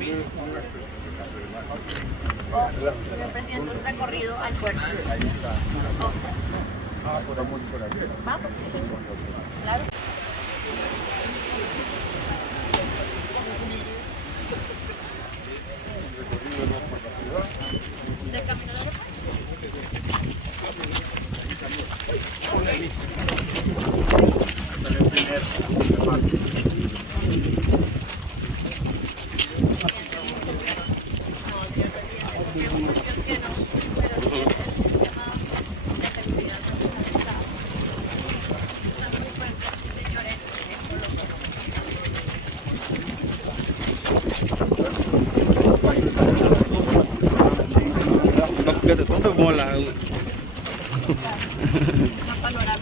O señor presidente, un recorrido al puerto. Oh. Vamos. Claro. ¿De camino al aeropuerto? No, fíjate, tanto como la... Una panorámica.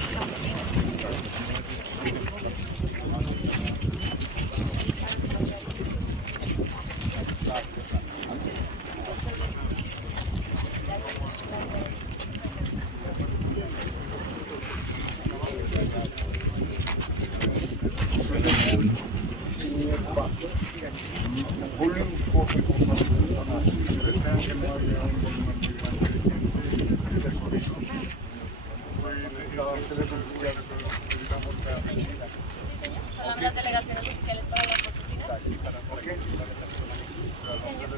Son las delegaciones oficiales para las fotos finales. Sí, señor.